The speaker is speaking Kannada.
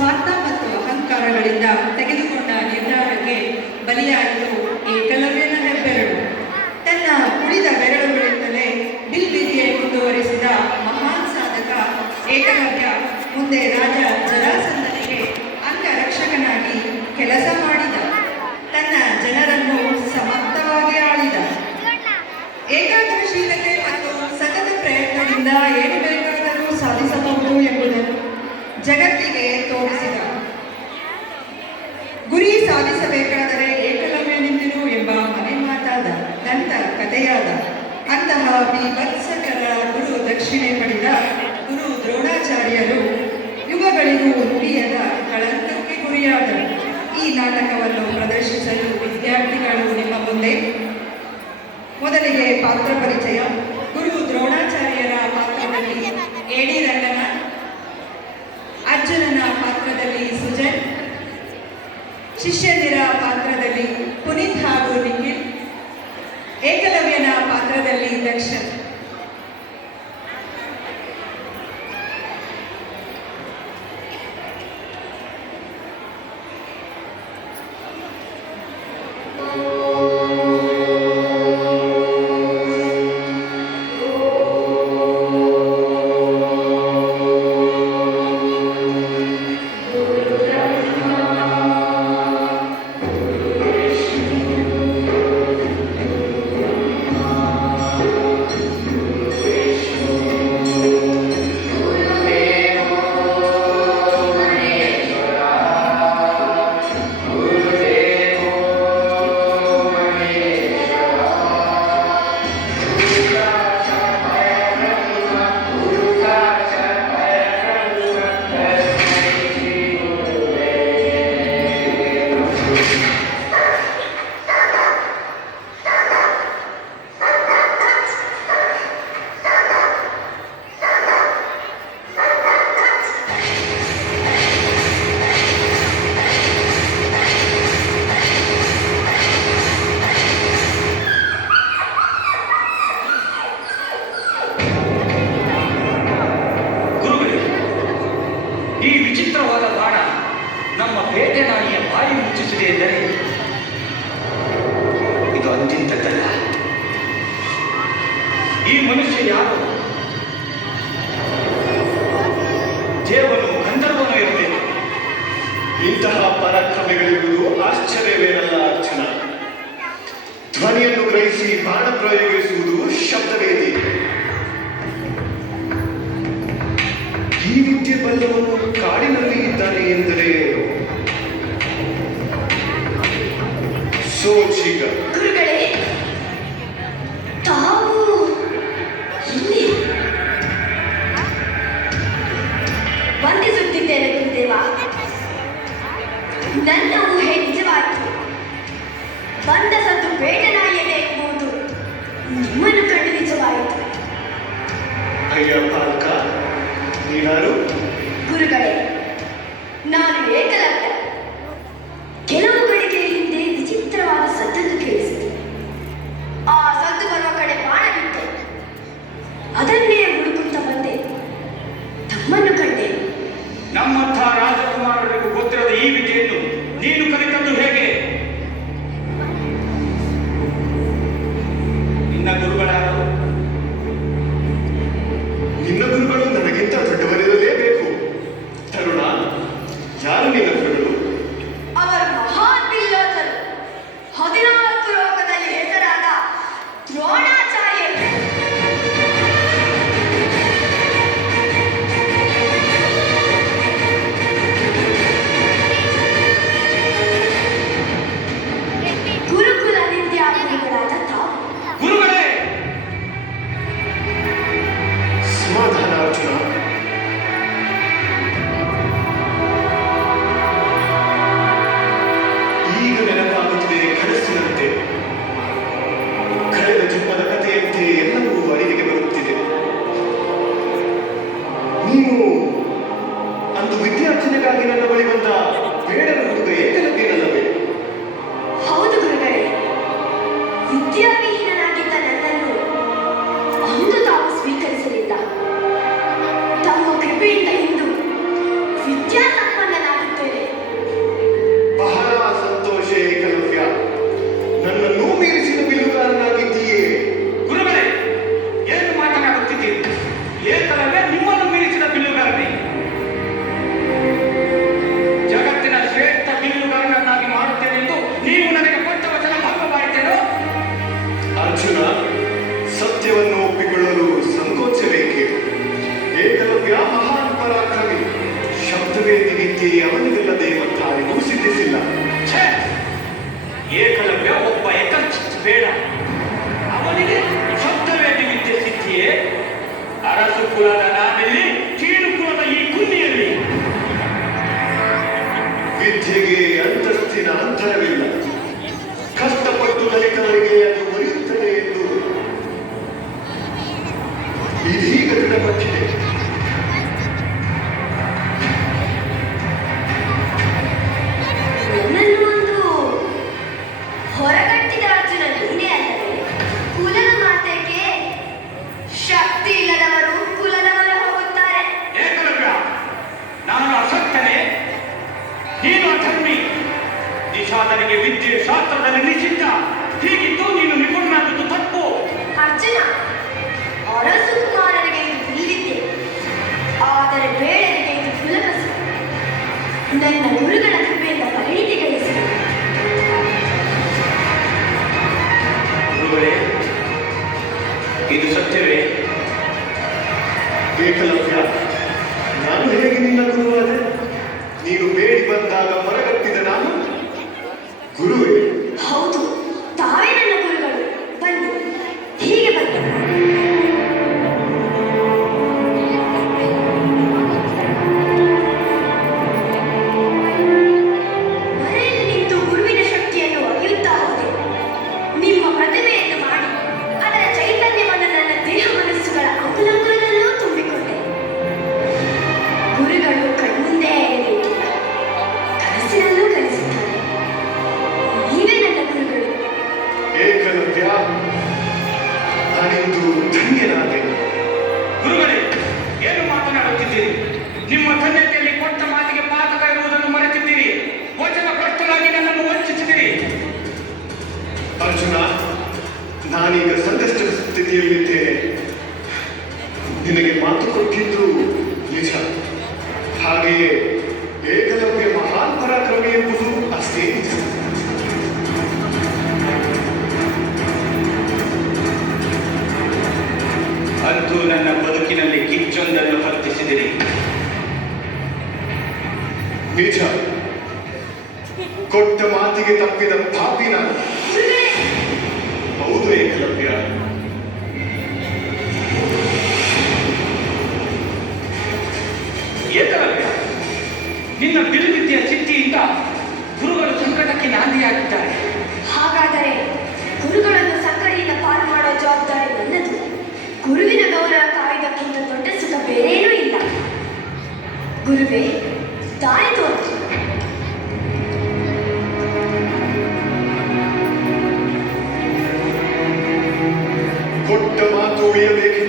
ಸ್ವಾರ್ಥ ಮತ್ತು ಅಹಂಕಾರಗಳಿಂದ ತೆಗೆದುಕೊಂಡ ನಿರ್ಧಾರಕ್ಕೆ ಬಲಿಯಾಯಿತು ಏಕಲವ್ಯನ ಹೆಬ್ಬೆರಳು. ತನ್ನ ಉಳಿದ ಬೆರಳುಗಳಿಂದಲೇ ಬಿಲ್ವಿದ್ಯೆ ಮುಂದುವರಿಸಿದ ಮಹಾನ್ ಸಾಧಕ ಏಕಲವ್ಯ ಮುಂದೆ ರಾಜ ಜರಾಸಂಧನಿಗೆ ಅಂಗರಕ್ಷಕನಾಗಿ ಕೆಲಸ ಮಾಡಿದ. ತನ್ನ ಜನರನ್ನು ಸಮರ್ಥವಾಗಿ ಆಳಿದ. ಏಕಾಗ್ರಶೀಲತೆ ಮತ್ತು ಸತತ ಪ್ರಯತ್ನದಿಂದ ಏನು ಬೇಕಾದರೂ ಸಾಧಿಸಬಹುದು ಎಂಬುದನ್ನು ಜಗತ್ತಿಗೆ ತೋರಿಸಿದ. ಗುರಿ ಸಾಧಿಸಬೇಕಾದರೆ ಏಕಲವ್ಯನಿಂದಿರು ಎಂಬ ಮನೆ ಮಾತಾದ ದಂತ ಕಥೆಯಾದ. ಅಂತಹ ವಿಭತ್ಸಕರ ಗುರು ದಕ್ಷಿಣೆ ಪಡೆದ ಗುರು ದ್ರೋಣಾಚಾರ್ಯರು ಯುಗಗಳಿಗೂ ನುಡಿಯದ ಕಳಂಕಕ್ಕೆ ಗುರಿಯಾದರು. ಈ ನಾಟಕವನ್ನು ಪ್ರದರ್ಶಿಸಲು ವಿದ್ಯಾರ್ಥಿಗಳು ನಿಮ್ಮ ಮುಂದೆ. ಮೊದಲಿಗೆ ಪಾತ್ರ ಪರಿಚಯ. ಗುರು ದ್ರೋಣಾಚಾರ್ಯರ ಪಾತ್ರದಲ್ಲಿ ಎಡಿ ರಂಗನಾಥ್, ಅರ್ಜುನನ ಪಾತ್ರದಲ್ಲಿ ಸುಜನ್, ಶಿಷ್ಯಂದಿರ ಪಾತ್ರದಲ್ಲಿ ಪುನೀತ್ ಹಾಗೂ ನಿಖಿಲ್, ಏಕಲವ್ಯನ ಪಾತ್ರದಲ್ಲಿ ದಕ್ಷನ್. ನಮ್ಮ ಬೇಟೆ ನಾಯಿಯ ಬಾಯಿ ಮುಚ್ಚಿಸಿದೆ ಎಂದರೆ ಇದು ಅಂತಿಂತದ್ದಲ್ಲ. ಈ ಮನುಷ್ಯ ಯಾರು? ದೇವನು ಗಂಧರ್ವನು ಇರಬೇಕು. ಇಂತಹ ಪರಾಕ್ರಮಿಗಳಿರುವುದು ಆಶ್ಚರ್ಯವೇನಲ್ಲ ಅರ್ಜುನ. ಧ್ವನಿಯನ್ನು ಗ್ರಹಿಸಿ ಬಾಣ ಪ್ರಯೋಗಿಸುವುದು ಶಬ್ದವೇದಿ. ಈ ವಿದ್ಯೆ ಬಲ್ಲವನು ಕಾಡಿನಲ್ಲಿ ಇದ್ದಾನೆ ಎಂದರೆ ಸೋಚಿಗ. ಗುರುಗಳೇ, ತಾವು ಇಲ್ಲಿ ವಂದಿಸುತ್ತಿದ್ದೇನೆ ಗುರುದೇವ. ನನ್ನ ಊಹೆ ನಿಜವಾಯಿತು. ಬಂದ ಸತ್ತು ಬೇಟನಾಯಿಯೇ ಎಂಬುದು ನಿಮ್ಮನ್ನು ಕಂಡು ನಿಜವಾಯಿತು. ಅಯ್ಯ ಬಾಲಕ, ನೀನಾರು? ಗುರುಗಳೇ, ನಾನು ಏಕಲವ್ಯ. ಕೆಲವು ಗಳಿಗೆಯ ಹಿಂದೆ ವಿಚಿತ್ರವಾದ ಸದ್ದನ್ನು ಕೇಳಿಸಿದೆ. ಆ ಸದ್ದು ಬರುವ ಕಡೆ ಬಾಣ ಬಿಟ್ಟೆ. ಅದನ್ನೇ ಹುಡುಕುತ್ತ ಬಂದೆ. ತಮ್ಮನ್ನು ಕಂಡೆ. ನಮ್ಮಂಥ ರಾಜಕುಮಾರರಿಗೂ ಗೊತ್ತಿರದ ಈ ವಿದ್ಯೆಯನ್ನು ನೀನು ಕಲಿತದ್ದು ಹೇಗೆ? ನಿನ್ನ ಗುರುಗಳಾರು? ನಿನ್ನ ಗುರುಗಳು ನನಗಿಂತ ದೊಡ್ಡವರಿರಲೇಬೇಕು. ತರುಣ, ಯಾರು ನಿನ್ನ ಗುರುಗಳು? ಅವರು ಮಹಾನ್ ಬಿಲ್ಲೋಧರು. 14 ಲೋಕದಲ್ಲಿ ಹೆಸರಾದ ದ್ರೋಣಾಚಾರ್ಯರು. ಗುರುಕುಲ ವಿದ್ಯಾರ್ಥಿಗಳಾದ ತಾವು. ಗುರುಗಳೇ, ಸಮಾಧಾನ ಅರ್ಜುನ. ಈಗ ನೆನಪಾಗುತ್ತಿದೆ ಕನಸಿನಂತೆ. ಕಳೆದ ಜನ್ಮದ ಕಥೆಯಂತೆ ಎಲ್ಲವೂ ಅರಿವಿಗೆ ಬರುತ್ತಿದೆ. ನೀನು ಅಂದು ವಿದ್ಯಾರ್ಜನೆಗಾಗಿ ನನ್ನ ಬಳಿ ಬಂದ ಬೇಡರ ಹುಡುಗ ಏಕಲವ್ಯನಲ್ಲವೇ? ಹೌದು ಗುರುಗಳೇ, ವಿದ್ಯಾವಿಹೀನನಾಗಿದ್ದ ನನ್ನನ್ನು ಅಂದು ತಾವು ಸ್ವೀಕರಿಸಲಿಲ್ಲ. ತಮ್ಮ ಕೃಪೆಯಿಂದ ಇಂದು ವಿದ್ಯಾಸಂಪನ್ನನಾಗಿ ಸಪ್ತವೇದಿ ವಿದ್ಯೆ ಅವನಿಗಿಲ್ಲದೆ ಮತ್ತಾರಿಗೂ ಸಿದ್ಧಿಸಿಲ್ಲ. ಛೇ! ಏಕಲವ್ಯ ಒಬ್ಬ ಬೇಡ, ಅವನಿಗೆ ಸಪ್ತವೇದಿ ವಿದ್ಯೆ ಸಿದ್ಧಿಯೇ? ಅರಸು ಕುಲದ ನಾವೆಲ್ಲಿ, ಕೀಳು ಕುಲದ ಈ ಕುಂದಿಯಲ್ಲಿ? ವಿದ್ಯೆಗೆ ಅಂತಸ್ತಿನ ಅಂತರವಿಲ್ಲ. ಕಷ್ಟಪಟ್ಟು ಕಲಿತವರಿಗೆ ಅದು ಒಲಿಯುತ್ತದೆ ಎಂದು ಇದೀಗ ದೃಢಪಟ್ಟಿದೆ. ನನ್ನನ್ನು ಒಂದು ಹೊರಗಟ್ಟಿದ ಅರ್ಜುನ ನೀನೇ ಅಲ್ಲವೇ? ಕುಲದ ಮಾತೆಗೆ ಶಕ್ತಿ ಇಲ್ಲದವರು ಕುಲದವರು ಹೋಗುತ್ತಾರೆ. ಏಕಲವ್ಯ, ನಾನು ಅಸಕ್ತನೇ, ನೀನು ಅಧರ್ಮಿ. ನಿಷಾದನಿಗೆ ವಿದ್ಯೆ ಶಾಸ್ತ್ರದಲ್ಲಿ ನಿಷಿದ್ಧ. ಹೀಗಿದ್ದು ನೀನು ನಿಪುಣನಾದದ್ದು ತಪ್ಪು. ಅರ್ಜುನ, ಅರಸು ಕುಮಾರರಿಗೆ ಇದು ತಿಳಿದಿದೆ, ಆದರೆ ಬೇಡರಿಗೆ ಇದು ಕುಲಕಸು. ನನ್ನ ಗುರುಗಳ ಕೃಪೆಯಿಂದ ಪರಿಣಿತಿ ಗಳಿಸಿದೆ. ಗುರುಗಳೇ, ಇದು ಸತ್ಯವೇ? ಏಕಲವ್ಯ, ನಾನು ಹೇಗೆ ನಿನ್ನ ಗುರುವಾದೆ? ನೀನು ಬೇಡಿ ಬಂದಾಗ ಹೊರಗಟ್ಟಿದ ನಾನು ಗುರುವೇ? ಹೌದು, ತಾವೇ ನನ್ನ ಗುರುಗಳು. ಬನ್ನಿ, ಹೀಗೆ ಬನ್ನಿ. ಮನೆಯಲ್ಲಿ ನಿಂತು ಗುರುವಿನ ಶಕ್ತಿಯನ್ನು ಅರಿಯುತ್ತಾ ಹೋದೆ. ನಿಮ್ಮ ಪ್ರತಿಮೆಯನ್ನು ಮಾಡಿ ಅದರ ಚೈತನ್ಯವನ್ನು ನನ್ನ ದೇಹ ಮನಸ್ಸುಗಳ ಅಂಗುಲಂಗುಲದಲ್ಲೂ ತುಂಬಿಕೊಂಡೆ. ಗುರುಗಳು ಕಣ್ಮುಂದೆ ಇರಬೇಕಿಲ್ಲ, ಕನಸಿನಲ್ಲೂ ಕಲಿಸುತ್ತಾರೆ. ನೀವೇ ನನ್ನ ಗುರುಗಳು. ಏಕಲವ್ಯ, ನಾನಿಂದು ಧನ್ಯನಾದೆ. ಗುರುಗಳೇ, ಏನು ಮಾತನಾಡುತ್ತಿದ್ದೀರಿ? ನಿಮ್ಮ ಧನ್ಯತೆಯಲ್ಲಿ ಕೊಟ್ಟ ಮಾತಿಗೆ ಪಾತಕ ಇರುವುದನ್ನು ಮರೆತಿದ್ದೀರಿ. ವಚನ ಭ್ರಷ್ಟರಾಗಿ ನನ್ನನ್ನು ವಂಚಿಸಿದಿರಿ. ಅರ್ಜುನ, ನಾನೀಗ ಸಂಕಷ್ಟ ಸ್ಥಿತಿಯಲ್ಲಿದ್ದೇನೆ. ನಿನಗೆ ಮಾತು ಕೊಟ್ಟಿದ್ದು ನಿಜ. ಹಾಗೆಯೇ ಏಕಲವ್ಯ ಮಹಾನ್ ಪರಾಕ್ರಮಿ ಎಂಬುದು ಅಷ್ಟೇ ನಿಜ. ಅಂತೂ ನನ್ನ ಬದುಕಿನಲ್ಲಿ ಕಿಚ್ಚೊಂದನ್ನು ಹೊತ್ತಿಸಿದಿರಿ. ನಿಜ, ಕೊಟ್ಟ ಮಾತಿಗೆ ತಪ್ಪಿದ ಪಾಪಿ ನಾನು. ಗುರುಗಳೇ, ಹೌದು ಏಕಲವ್ಯ. ಏಕಲವ್ಯ, ನಿನ್ನ ಬಿರುವಿದ್ಯೆಯ ಸಿದ್ಧಿಯಿಂದ ಗುರುಗಳು ಸಂಕಟಕ್ಕೆ ನಾಂದಿಯಾಗಿದ್ದಾರೆ. ಹಾಗಾದರೆ ಗುರುಗಳನ್ನು ಸಕ್ಕರೆಯಿಂದ ಪಾರು ಮಾಡೋ ಜವಾಬ್ದಾರಿ ನನ್ನದು. ಗುರುವಿನ ಗೌರವ ಕಾಯ್ದಕ್ಕಿಂತ ದೊಡ್ಡ ಸುಖ ಬೇರೇನೂ ಇಲ್ಲ. ಗುರುವೇ, ದಾರಿ ತೋರಿಸು. ಕೊಟ್ಟ ಮಾತು ಉಳಿಯಬೇಕು